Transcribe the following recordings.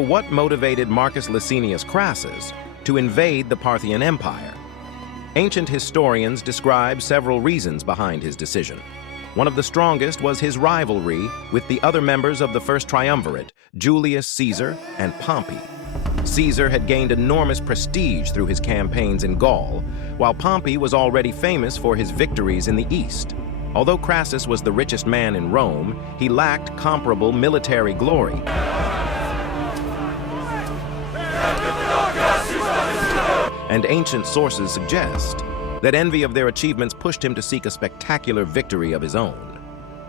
what motivated Marcus Licinius Crassus to invade the Parthian Empire? Ancient historians describe several reasons behind his decision. One of the strongest was his rivalry with the other members of the first triumvirate, Julius Caesar and Pompey. Caesar had gained enormous prestige through his campaigns in Gaul, while Pompey was already famous for his victories in the East. Although Crassus was the richest man in Rome, he lacked comparable military glory. And ancient sources suggest that envy of their achievements pushed him to seek a spectacular victory of his own.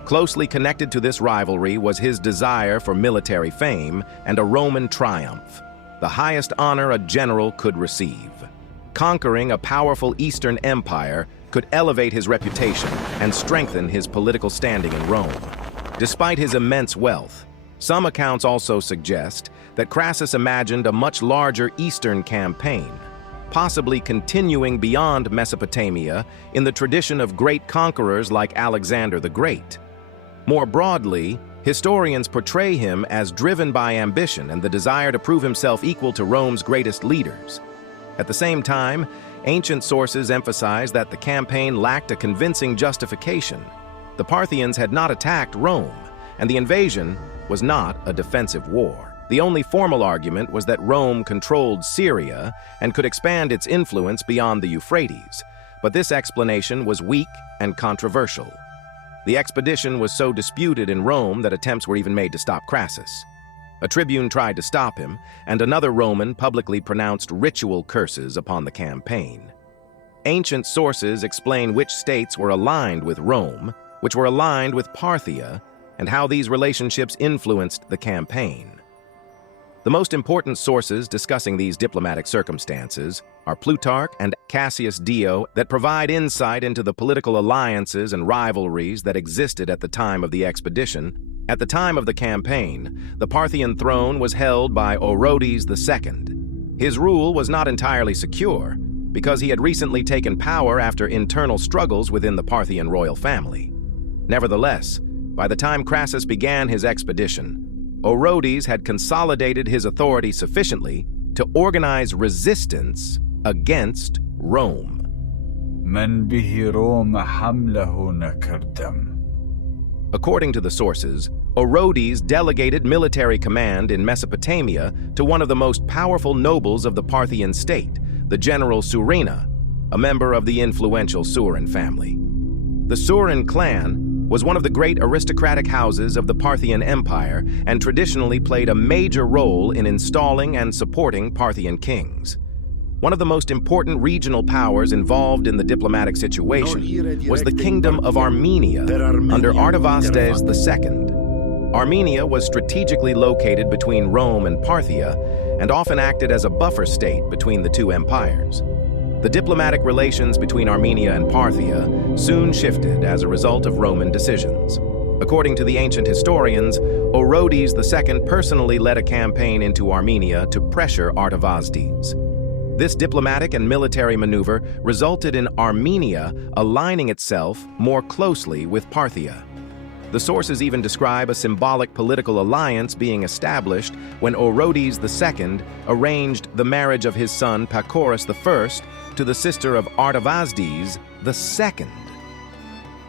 Closely connected to this rivalry was his desire for military fame and a Roman triumph, the highest honor a general could receive. Conquering a powerful Eastern empire could elevate his reputation and strengthen his political standing in Rome. Despite his immense wealth, some accounts also suggest that Crassus imagined a much larger Eastern campaign, possibly continuing beyond Mesopotamia in the tradition of great conquerors like Alexander the Great. More broadly, historians portray him as driven by ambition and the desire to prove himself equal to Rome's greatest leaders. At the same time, ancient sources emphasize that the campaign lacked a convincing justification. The Parthians had not attacked Rome, and the invasion was not a defensive war. The only formal argument was that Rome controlled Syria and could expand its influence beyond the Euphrates, but this explanation was weak and controversial. The expedition was so disputed in Rome that attempts were even made to stop Crassus. A tribune tried to stop him, and another Roman publicly pronounced ritual curses upon the campaign. Ancient sources explain which states were aligned with Rome, which were aligned with Parthia, and how these relationships influenced the campaign. The most important sources discussing these diplomatic circumstances are Plutarch and Cassius Dio that provide insight into the political alliances and rivalries that existed at the time of the expedition. At the time of the campaign, the Parthian throne was held by Orodes II. His rule was not entirely secure because he had recently taken power after internal struggles within the Parthian royal family. Nevertheless, by the time Crassus began his expedition, Orodes had consolidated his authority sufficiently to organize resistance against Rome. According to the sources, Orodes delegated military command in Mesopotamia to one of the most powerful nobles of the Parthian state, the general Surena, a member of the influential Suren family. The Suren clan was one of the great aristocratic houses of the Parthian Empire and traditionally played a major role in installing and supporting Parthian kings. One of the most important regional powers involved in the diplomatic situation was the Kingdom of Armenia under Artavasdes II. Armenia was strategically located between Rome and Parthia and often acted as a buffer state between the two empires. The diplomatic relations between Armenia and Parthia soon shifted as a result of Roman decisions. According to the ancient historians, Orodes II personally led a campaign into Armenia to pressure Artavasdes. This diplomatic and military maneuver resulted in Armenia aligning itself more closely with Parthia. The sources even describe a symbolic political alliance being established when Orodes II arranged the marriage of his son Pacorus I to the sister of Artavasdes II.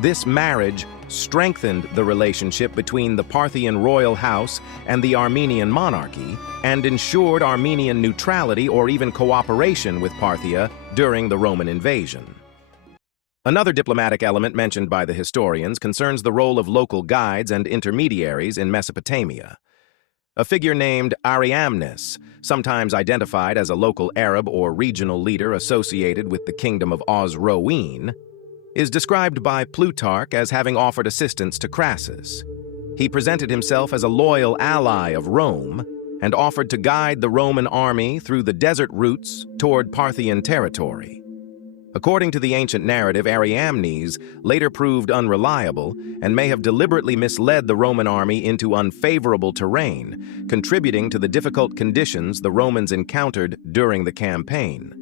This marriage strengthened the relationship between the Parthian royal house and the Armenian monarchy and ensured Armenian neutrality or even cooperation with Parthia during the Roman invasion. Another diplomatic element mentioned by the historians concerns the role of local guides and intermediaries in Mesopotamia. A figure named Ariamnes, sometimes identified as a local Arab or regional leader associated with the kingdom of Osroene, is described by Plutarch as having offered assistance to Crassus. He presented himself as a loyal ally of Rome and offered to guide the Roman army through the desert routes toward Parthian territory. According to the ancient narrative, Ariamnes later proved unreliable and may have deliberately misled the Roman army into unfavorable terrain, contributing to the difficult conditions the Romans encountered during the campaign.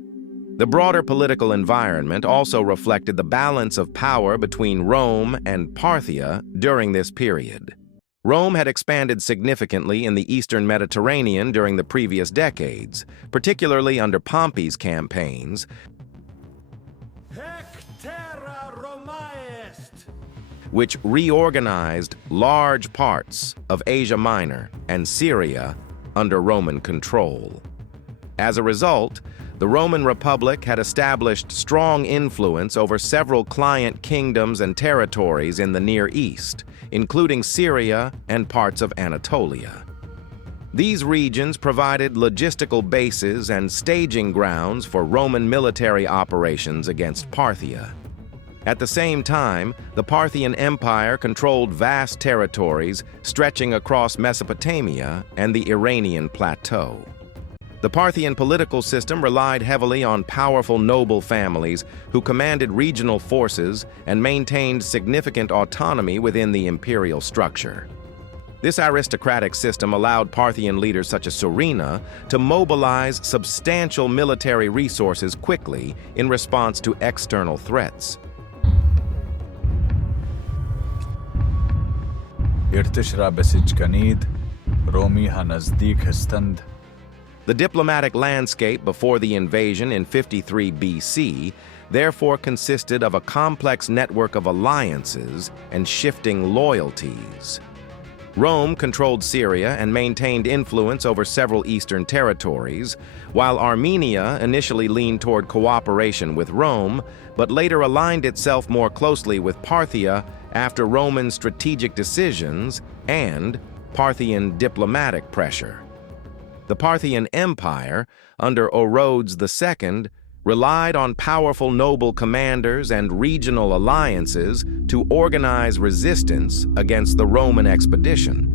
The broader political environment also reflected the balance of power between Rome and Parthia during this period. Rome had expanded significantly in the eastern Mediterranean during the previous decades, particularly under Pompey's campaigns, which reorganized large parts of Asia Minor and Syria under Roman control. As a result, the Roman Republic had established strong influence over several client kingdoms and territories in the Near East, including Syria and parts of Anatolia. These regions provided logistical bases and staging grounds for Roman military operations against Parthia. At the same time, the Parthian Empire controlled vast territories stretching across Mesopotamia and the Iranian plateau. The Parthian political system relied heavily on powerful noble families who commanded regional forces and maintained significant autonomy within the imperial structure. This aristocratic system allowed Parthian leaders such as Surena to mobilize substantial military resources quickly in response to external threats. The diplomatic landscape before the invasion in 53 BC therefore consisted of a complex network of alliances and shifting loyalties. Rome controlled Syria and maintained influence over several eastern territories, while Armenia initially leaned toward cooperation with Rome, but later aligned itself more closely with Parthia after Roman strategic decisions and Parthian diplomatic pressure. The Parthian Empire, under Orodes II, relied on powerful noble commanders and regional alliances to organize resistance against the Roman expedition.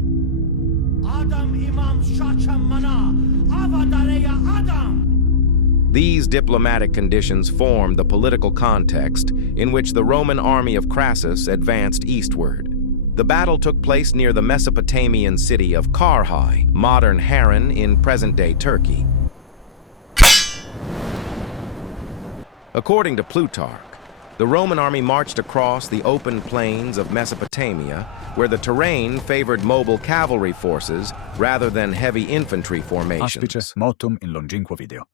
These diplomatic conditions formed the political context in which the Roman army of Crassus advanced eastward. The battle took place near the Mesopotamian city of Carrhae, modern Harran in present-day Turkey. According to Plutarch, the Roman army marched across the open plains of Mesopotamia, where the terrain favored mobile cavalry forces rather than heavy infantry formations. Auspice motum in longínquo video.